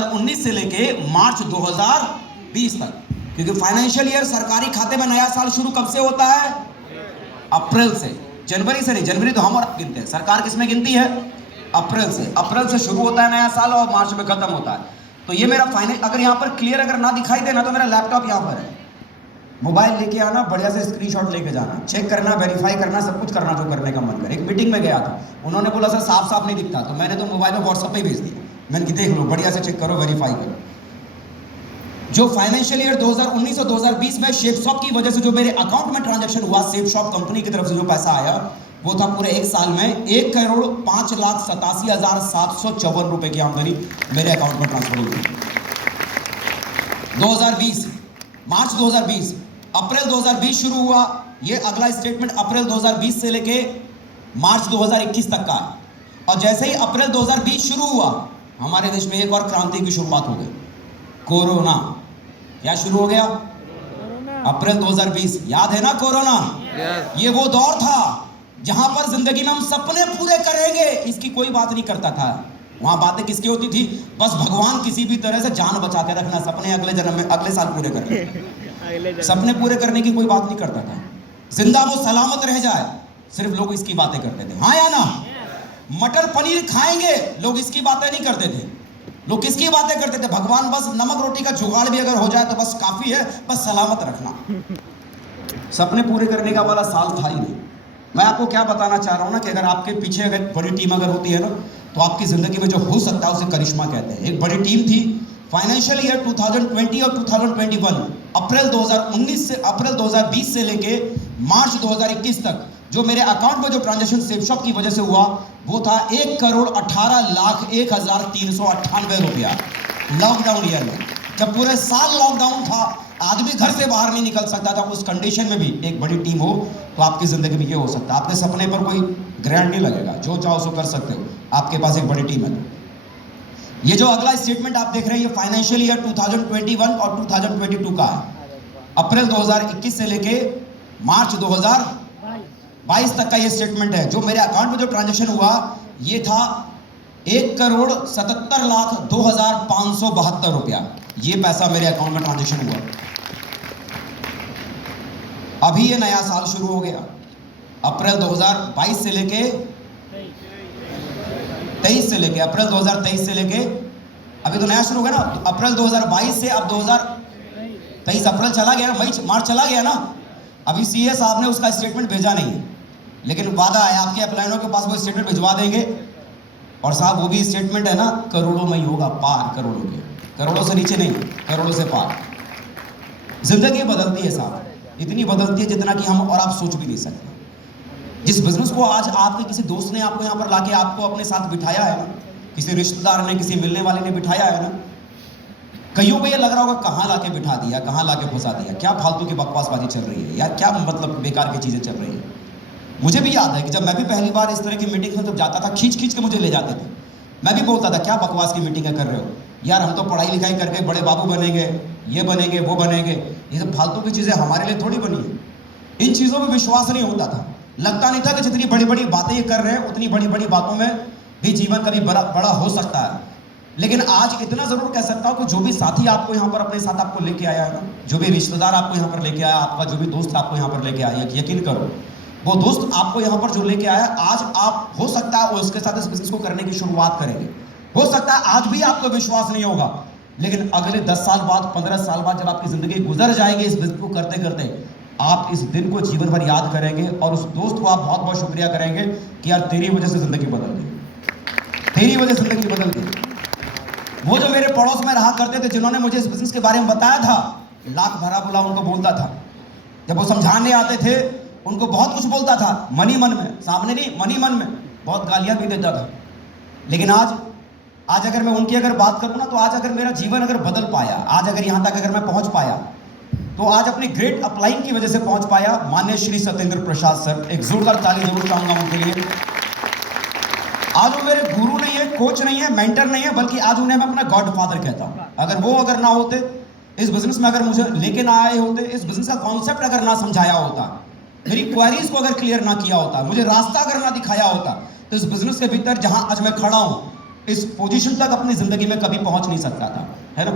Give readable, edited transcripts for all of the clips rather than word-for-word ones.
2019 से लेके मार्च 2020 तक, क्योंकि फाइनेंशियल ईयर सरकारी खाते में नया साल शुरू कब से होता है? अप्रैल से। जनवरी से नहीं, जनवरी तो हम और आप गिनते हैं, सरकार किसमें गिनती है? अप्रैल से। अप्रैल से शुरू होता है नया साल और मार्च में खत्म होता है। तो ये मेरा फाइनल, अगर यहाँ पर क्लियर अगर ना दिखाई देना तो मेरा लैपटॉप यहाँ पर है, मोबाइल लेके आना, बढ़िया से स्क्रीनशॉट लेके जाना, चेक करना, वेरीफाई करना, सब कुछ करना जो करने का मन करे। एक मीटिंग में गया था, उन्होंने बोला सर साफ साफ नहीं दिखता, तो मैंने तो मोबाइल में व्हाट्सएप पे भेज दिया, मैंने कि देख लो, बढ़िया से चेक करो, वेरीफाई करो। जो फाइनेंशियल ईयर 2019 और 2020 में शेपशॉप की वजह से जो मेरे अकाउंट में ट्रांजैक्शन हुआ, शेपशॉप कंपनी की तरफ से जो पैसा आया, वो था पूरे एक साल में 1,05,87,754 रुपए की आमदनी मेरे अकाउंट में ट्रांसफर हुई। 2020 मार्च 2020, अप्रैल 2020 शुरू हुआ, ये अगला स्टेटमेंट अप्रैल 2020 से लेके मार्च 2021 तक का है। और जैसे ही अप्रैल 2020 शुरू हुआ, हमारे देश में एक और क्रांति की शुरुआत हो गई, कोरोना। क्या शुरू हो गया? अप्रैल 2020, याद है ना कोरोना? ये वो दौर था जहां पर जिंदगी में हम सपने पूरे करेंगे, इसकी कोई बात नहीं करता था। वहां बातें किसकी होती थी? बस भगवान किसी भी तरह से जान बचा के रखना, सपने अगले जन्म में, अगले साल पूरे करने। सपने पूरे करने की कोई बात नहीं करता था, जिंदा वो सलामत रह जाए, सिर्फ लोग इसकी बातें करते थे। हाँ या ना? मटर पनीर खाएंगे, लोग इसकी बातें नहीं करते थे। लोग किसकी बातें करते थे? भगवान बस नमक रोटी का जुगाड़ भी अगर हो जाए तो बस काफी है, बस सलामत रखना। सपने पूरे करने का वाला साल था ही नहीं। मैं आपको क्या बताना चाह रहा हूं ना, कि अगर आपके पीछे अगर बड़ी टीम अगर होती है ना, तो आपकी जिंदगी में जो हो सकता है उसे करिश्मा कहते हैं। एक बड़ी टीम थी फाइनेंशियल ईयर 2020 और 2021, अप्रैल 2020 से लेके मार्च 2021 तक जो मेरे अकाउंट में जो ट्रांजैक्शन शेपशॉप की वजह से हुआ, वो था 1,18,01,398 रुपया लॉकडाउन ईयर में। जब पूरे साल लॉकडाउन था, आदमी घर से बाहर नहीं निकल सकता था, उस कंडीशन में भी एक बड़ी टीम हो तो आपकी जिंदगी में ये हो सकता है। आपके सपने पर कोई ग्रांट नहीं लगेगा, जो चाहो सो कर सकते हो, आपके पास एक बड़ी टीम है। ये जो अगला स्टेटमेंट आप देख रहे हैं, ये फाइनेंशियल ईयर 2021 और 2022 का है। अप्रैल 2021 से लेके मार्च 2022 तक का ये स्टेटमेंट है। जो मेरे अकाउंट में जो ट्रांजैक्शन हुआ, ये था 1,77,02,572 रुपया। ये पैसा मेरे अकाउंट में ट्रांजैक्शन हुआ। अभी ये नया साल शुरू हो गया, अप्रैल 2022 से लेके 23 से लेके अप्रैल 2023 से लेके अभी तो नया शुरू हो गया ना, तो अप्रैल 2022 से अब 2023 अप्रैल चला गया, मई मार्च चला गया ना। अभी सीए साहब ने उसका स्टेटमेंट भेजा नहीं है, लेकिन वादा है आपके अपलाइनों के पास वो स्टेटमेंट भिजवा देंगे। और साहब वो भी स्टेटमेंट है ना, करोड़ों में ही होगा, पार करोड़ों के, करोड़ों से नीचे नहीं, करोड़ों से पार। जिंदगी बदलती है साहब, इतनी बदलती है जितना कि हम और आप सोच भी नहीं सकते। जिस बिजनेस को आज आपके किसी दोस्त ने आपको यहाँ पर लाके आपको अपने साथ बिठाया है ना, किसी रिश्तेदार ने, किसी मिलने वाले ने बिठाया है ना, कईयों को ये लग रहा होगा कहाँ लाके बिठा दिया, कहाँ लाके फंसा दिया, क्या फालतू की बकवासबाजी चल रही है यार, क्या मतलब बेकार की चीजें चल रही है। मुझे भी याद है कि जब मैं भी पहली बार इस तरह की मीटिंग में जब जाता था, खींच खींच के मुझे ले जाते थे। मैं भी बोलता था क्या बकवास की मीटिंगें कर रहे हो यार, हम तो पढ़ाई लिखाई करके बड़े बाबू बनेंगे, ये बनेंगे, वो बनेंगे, ये सब फालतू की चीजें हमारे लिए थोड़ी बनी है। इन चीजों में विश्वास नहीं होता था, लगता नहीं था कि जितनी बड़ी बड़ी बातें ये कर रहे हैं, उतनी बड़ी बड़ी बातों में भी जीवन कभी बड़ा हो सकता है। लेकिन आज इतना जरूर कह सकता हूं कि जो भी साथी आपको यहाँ पर अपने साथ आपको लेके आया है ना, जो भी रिश्तेदार आपको यहाँ पर लेके आया, आपका जो भी दोस्त आपको यहाँ पर लेके आया, यकीन करो वो दोस्त आपको यहाँ पर जो लेके आया, आज आप हो सकता है उसके साथ इस बिजनेस को करने की शुरुआत करेंगे। हो सकता है आज भी आपको विश्वास नहीं होगा, लेकिन अगले 10 साल बाद, 15 साल बाद जब आपकी जिंदगी गुजर जाएगी इस बिजनेस को करते करते, आप इस दिन को जीवन भर याद करेंगे और उस दोस्त को आप बहुत बहुत शुक्रिया करेंगे कि यार तेरी वजह से जिंदगी बदल गई, तेरी वजह से जिंदगी बदल गई। वो जो मेरे पड़ोस में रहा करते थे, जिन्होंने मुझे इस बिजनेस के बारे में बताया था, लाख भरा बुला उनको बोलता था। जब वो समझाने आते थे उनको बहुत कुछ बोलता था, मनी मन में, सामने नहीं, मनी मन में बहुत गालियां भी देता था। लेकिन आज अगर मैं उनकी अगर बात करूं ना, तो आज अगर मेरा जीवन अगर बदल पाया, आज अगर यहां तक अगर मैं पहुंच पाया, तो आज अपनी ग्रेट अपलाइन की वजह से पहुंच पाया। माननीय श्री सत्येंद्र प्रसाद सर, एक जोरदार ताली जरूर चाहूंगा उनके लिए। आज वो मेरे गुरु नहीं है, कोच नहीं है, मेंटर नहीं है, बल्कि आज उन्हें मैं अपना गॉड फादर कहता हूं। अगर वो अगर ना होते इस बिजनेस में, अगर मुझे लेके ना आए होते, इस बिजनेस का कॉन्सेप्ट अगर ना समझाया होता, मेरी क्वेरीज को अगर क्लियर ना किया होता, मुझे रास्ता अगर ना दिखाया होता, तो इस बिजनेस के भीतर जहां आज मैं खड़ा हूं, इस पोजीशन तक अपनी जिंदगी में कभी पहुंच नहीं सकता था, है ना।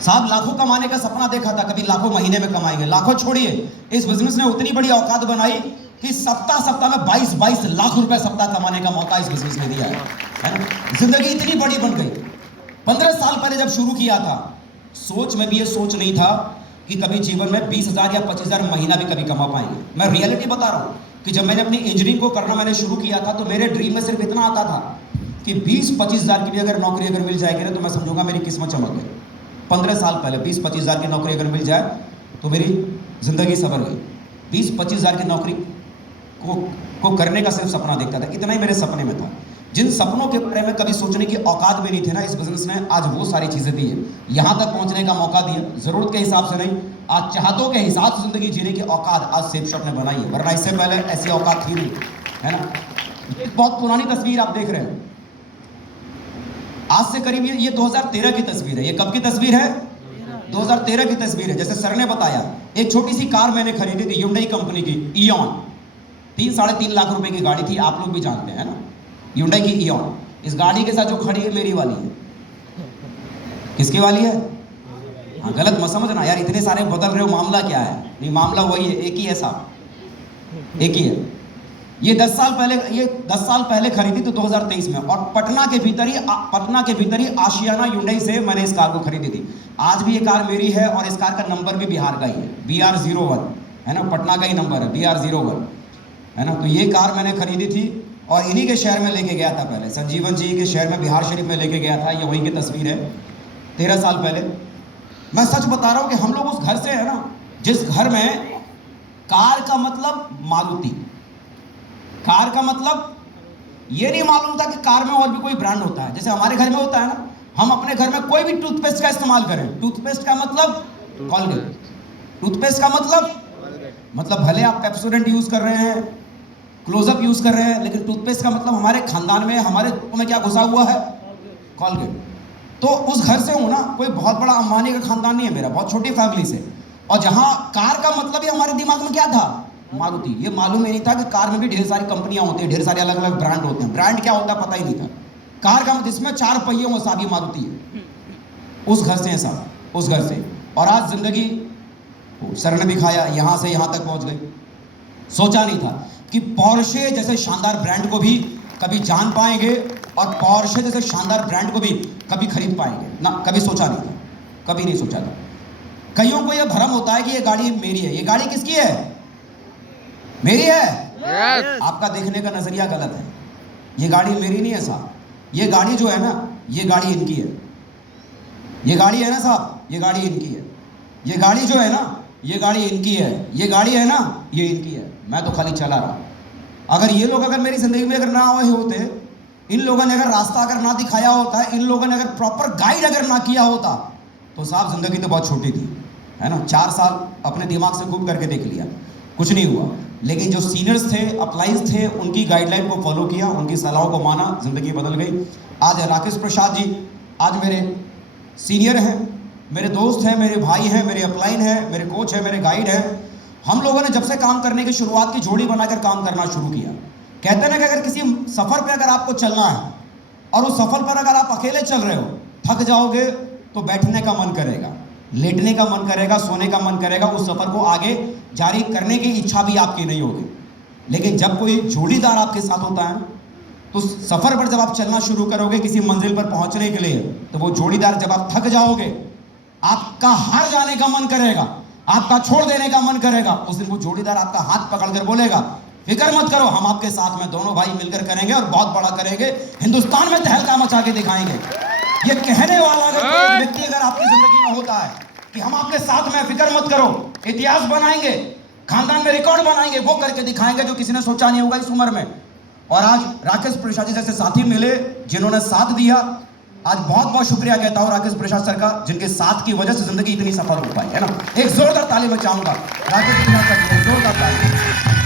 साहब लाखों कमाने का सपना देखा था, कभी लाखों महीने में कमाएंगे। लाखों छोड़िए, इस बिजनेस ने उतनी बड़ी औकात बनाई कि सप्ताह में 22 लाख रुपए सप्ताह कमाने का मौका इस बिजनेस ने दिया है ना। जिंदगी इतनी बड़ी बन गई। 15 साल पहले जब शुरू किया था, सोच में भी ये सोच नहीं था कि कभी जीवन में 20,000 या 25,000 महीना भी कभी कमा पाएंगे। मैं रियलिटी बता रहा हूँ कि जब मैंने अपनी इंजीनियरिंग को करना मैंने शुरू किया था, तो मेरे ड्रीम में सिर्फ इतना आता था कि 20-25 हज़ार की भी अगर नौकरी अगर मिल जाएगी ना, तो मैं समझूंगा मेरी किस्मत चमक गई। 15 साल पहले 20-25 हज़ार की नौकरी अगर मिल जाए तो मेरी जिंदगी सवर गई। 20-25 हज़ार की नौकरी को करने का सिर्फ सपना देखता था, इतना ही मेरे सपने में था। जिन सपनों के बारे में कभी सोचने की औकात भी नहीं थी ना, इस बिजनेस ने आज वो सारी चीजें दी है, यहां तक पहुंचने का मौका दिया। जरूरत के हिसाब से नहीं, आज चाहतों के हिसाब से जिंदगी जीने की औकात आज सेफ शॉट ने बनाई है, वरना इससे पहले ऐसी औकात थी नहीं, है ना। एक बहुत पुरानी तस्वीर आप देख रहे हैं, आज से करीब ये 2013 की तस्वीर है। ये कब की तस्वीर है? 2013 की तस्वीर है। जैसे सर ने बताया, एक छोटी सी कार मैंने खरीदी थी Hyundai कंपनी की, इयॉन। 3-3.5 लाख रुपए की गाड़ी थी, आप लोग भी जानते हैं ना, Hyundai की इयॉन। इस गाड़ी के साथ जो खड़ी है मेरी वाली है। किसकी वाली है? हाँ, गलत मत समझना यार, इतने सारे बदल रहे हो, मामला क्या है? नहीं, मामला वही है, एक ही है साहब, एक ही है। ये 10 साल पहले खरीदी तो 2023 में, और पटना के भीतर ही आशियाना Hyundai से मैंने इस कार को खरीदी थी। आज भी ये कार मेरी है और इस कार का नंबर भी बिहार का ही है, BR01, है ना, पटना का ही नंबर है, BR01, है ना। तो ये कार मैंने खरीदी थी और इन्हीं के शहर में लेके गया था पहले, संजीवन जी के शहर में, बिहार शरीफ में लेके गया था। ये वहीं की तस्वीर है 13 साल पहले। मैं सच बता रहा हूँ कि हम लोग उस घर से, है ना, जिस घर में कार का मतलब मारुति, कार का मतलब ये नहीं मालूम था कि कार में और भी कोई ब्रांड होता है। जैसे हमारे घर में होता है ना, हम अपने घर में कोई भी टूथपेस्ट का इस्तेमाल करें, टूथपेस्ट का मतलब कॉलगेट, टूथपेस्ट का मतलब भले आप पेप्सोडेंट यूज कर रहे हैं, क्लोजअप यूज कर रहे हैं, लेकिन टूथपेस्ट का मतलब हमारे खानदान में, हमारे में क्या घुसा हुआ है? कॉलगेट। तो उस घर से हूं ना, कोई बहुत बड़ा अंबानी का खानदान नहीं है मेरा, बहुत छोटी फैमिली से। और जहां कार का मतलब ही हमारे दिमाग में क्या था? मारुति। ये मालूम ही नहीं था कि कार में भी ढेर सारी कंपनियां होती हैं, ढेर सारे अलग अलग ब्रांड होते हैं। ब्रांड क्या होता है पता ही नहीं था। कार का मतलब इसमें 4 पहिए हो, साहब ये मारुति है। उस घर से है साहब, उस घर से। और आज जिंदगी सर ने दिखाया, यहां से यहां तक पहुंच गई। सोचा नहीं था कि पोर्शे जैसे शानदार ब्रांड को भी कभी जान पाएंगे और पोर्शे जैसे शानदार ब्रांड को भी कभी खरीद पाएंगे ना, कभी सोचा नहीं था, कभी नहीं सोचा था। कईयों को यह भ्रम होता है कि यह गाड़ी मेरी है। ये गाड़ी किसकी है? मेरी है। yes. आपका देखने का नजरिया गलत है। ये गाड़ी मेरी नहीं है साहब, ये गाड़ी जो है ना, ये गाड़ी इनकी है। ये गाड़ी है ना साहब, ये गाड़ी इनकी है। ये गाड़ी जो है ना, ये गाड़ी इनकी है। ये गाड़ी है ना, ये इनकी है। मैं तो खाली चला रहा हूं। अगर ये लोग अगर मेरी जिंदगी में अगर ना आए होते, इन लोगों ने अगर रास्ता अगर ना दिखाया होता, इन लोगों ने अगर प्रॉपर गाइड अगर ना किया होता, तो साहब जिंदगी तो बहुत छोटी थी, है ना। 4 साल अपने दिमाग से खूब करके देख लिया, कुछ नहीं हुआ। लेकिन जो सीनियर्स थे, अप्लाइज थे, उनकी गाइडलाइन को फॉलो किया, उनकी सलाहों को माना, जिंदगी बदल गई। आज राकेश प्रसाद जी आज मेरे सीनियर हैं, मेरे दोस्त हैं, मेरे भाई हैं, मेरे अपलाइन हैं, मेरे कोच हैं, मेरे गाइड हैं। हम लोगों ने जब से काम करने की शुरुआत की, जोड़ी बनाकर काम करना शुरू किया। कहते हैं ना कि अगर किसी सफर पे अगर आपको चलना है और उस सफर पर अगर आप अकेले चल रहे हो, थक जाओगे तो बैठने का मन करेगा, लेटने का मन करेगा, सोने का मन करेगा, उस सफर को आगे जारी करने की इच्छा भी आपकी नहीं होगी। लेकिन जब कोई जोड़ीदार आपके साथ होता है, तो सफर पर जब आप चलना शुरू करोगे किसी मंजिल पर पहुंचने के लिए, तो वो जोड़ीदार जब आप थक जाओगे, आपका हार जाने का मन करेगा, आपका छोड़ देने का मन करेगा, उस दिन वो जोड़ीदार आपका हाथ पकड़कर बोलेगा, फिक्र मत करो, हम आपके साथ में, दोनों भाई मिलकर करेंगे और बहुत बड़ा करेंगे, हिंदुस्तान में तहलका मचा के दिखाएंगे। ये कहने वाला अगर कोई व्यक्ति अगर आपकी जिंदगी में होता है कि हम आपके साथ में, फिक्र मत करो, इतिहास बनाएंगे, खानदान में रिकॉर्ड बनाएंगे, वो करके दिखाएंगे जो किसी ने सोचा नहीं होगा इस उम्र में। और आज राकेश प्रसाद जी जैसे साथी मिले, जिन्होंने साथ दिया, आज बहुत बहुत शुक्रिया कहता हूं राकेश प्रसाद सर का, जिनके साथ की वजह से जिंदगी इतनी सफल हो पाई, है ना। एक जोरदार ताली मैं चाहूंगा राकेश प्रसाद सर, जोरदार ताली।